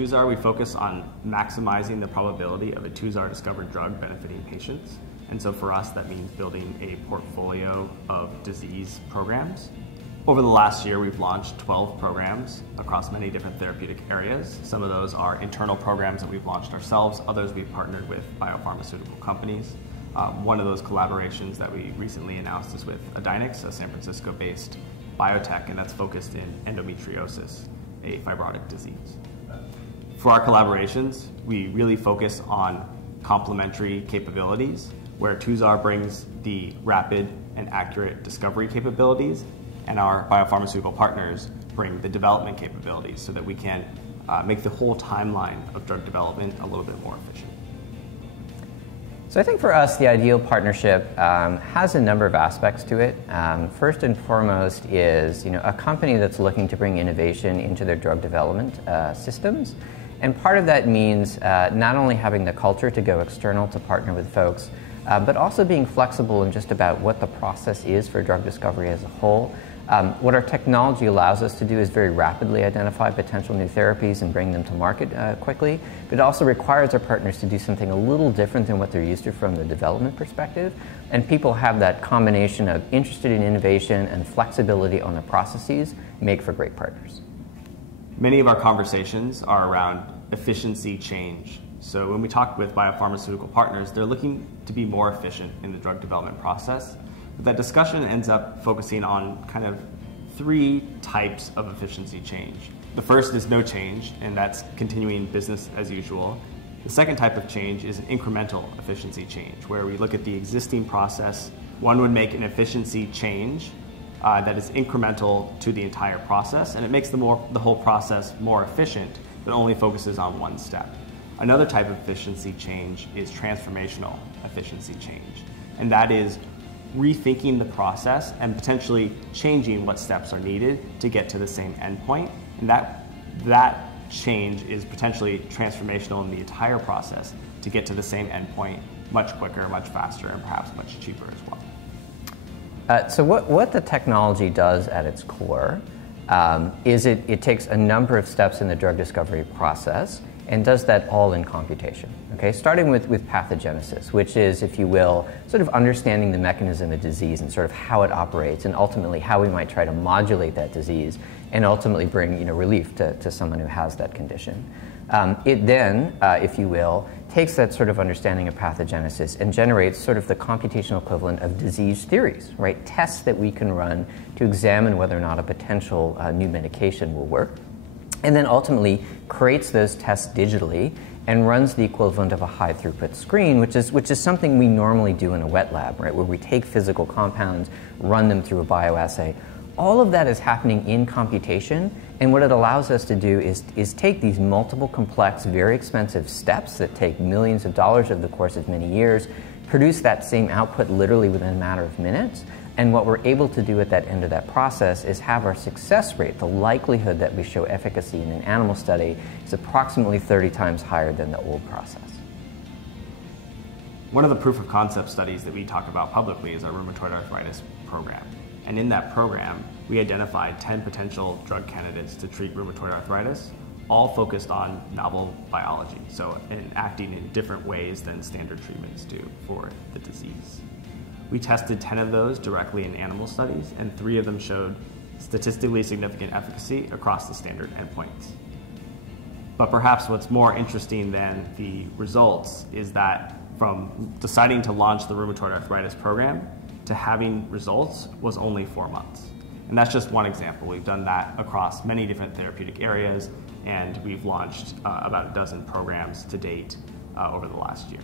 twoXAR, we focus on maximizing the probability of a twoXAR discovered drug benefiting patients. And so for us, that means building a portfolio of disease programs. Over the last year, we've launched 12 programs across many different therapeutic areas. Some of those are internal programs that we've launched ourselves. Others we've partnered with biopharmaceutical companies. One of those collaborations that we recently announced is with Adynix, a San Francisco-based biotech, and that's focused in endometriosis, a fibrotic disease. For our collaborations, we really focus on complementary capabilities, where twoXAR brings the rapid and accurate discovery capabilities, and our biopharmaceutical partners bring the development capabilities so that we can make the whole timeline of drug development a little bit more efficient. So I think for us, the ideal partnership has a number of aspects to it. First and foremost is a company that's looking to bring innovation into their drug development systems. And part of that means not only having the culture to go external to partner with folks, but also being flexible in just about what the process is for drug discovery as a whole. What our technology allows us to do is very rapidly identify potential new therapies and bring them to market quickly, but it also requires our partners to do something a little different than what they're used to from the development perspective. And people have that combination of interested in innovation and flexibility on the processes make for great partners. Many of our conversations are around efficiency change. So when we talk with biopharmaceutical partners, they're looking to be more efficient in the drug development process. But that discussion ends up focusing on kind of three types of efficiency change. The first is no change, and that's continuing business as usual. The second type of change is an incremental efficiency change, where we look at the existing process. One would make an efficiency change that is incremental to the entire process, and it makes the whole process more efficient, but only focuses on one step. Another type of efficiency change is transformational efficiency change, and that is rethinking the process and potentially changing what steps are needed to get to the same endpoint. And that change is potentially transformational in the entire process to get to the same endpoint much quicker, much faster, and perhaps much cheaper as well. So what the technology does at its core is it takes a number of steps in the drug discovery process and does that all in computation. Okay, starting with pathogenesis, which is, if you will, sort of understanding the mechanism of disease and sort of how it operates, and ultimately how we might try to modulate that disease and ultimately bring relief to someone who has that condition. It then, if you will, takes that sort of understanding of pathogenesis and generates sort of the computational equivalent of disease theories, right? Tests that we can run to examine whether or not a potential new medication will work. And then ultimately creates those tests digitally and runs the equivalent of a high throughput screen, which is something we normally do in a wet lab, right? Where we take physical compounds, run them through a bioassay. All of that is happening in computation, and what it allows us to do is take these multiple complex, very expensive steps that take millions of dollars over the course of many years, produce that same output literally within a matter of minutes. And what we're able to do at that end of that process is have our success rate, the likelihood that we show efficacy in an animal study, is approximately 30 times higher than the old process. One of the proof of concept studies that we talk about publicly is our rheumatoid arthritis program. And in that program, we identified 10 potential drug candidates to treat rheumatoid arthritis, all focused on novel biology, so acting in different ways than standard treatments do for the disease. We tested 10 of those directly in animal studies, and 3 of them showed statistically significant efficacy across the standard endpoints. But perhaps what's more interesting than the results is that from deciding to launch the rheumatoid arthritis program to having results was only 4 months. And that's just one example. We've done that across many different therapeutic areas, and we've launched about a dozen programs to date over the last year.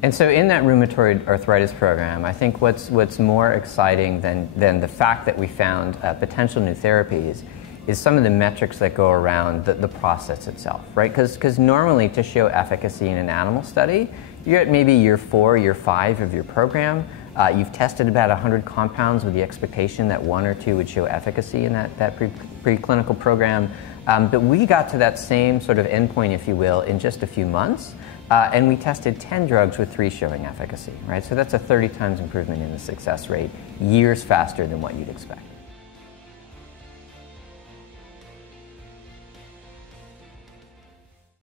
And so in that rheumatoid arthritis program, I think what's more exciting than the fact that we found potential new therapies is some of the metrics that go around the process itself, right? Because normally to show efficacy in an animal study, you're at maybe year 4, year 5 of your program. You've tested about 100 compounds with the expectation that 1 or 2 would show efficacy in that preclinical program. But we got to that same sort of endpoint, if you will, in just a few months. And we tested 10 drugs with 3 showing efficacy, right? So that's a 30 times improvement in the success rate, years faster than what you'd expect.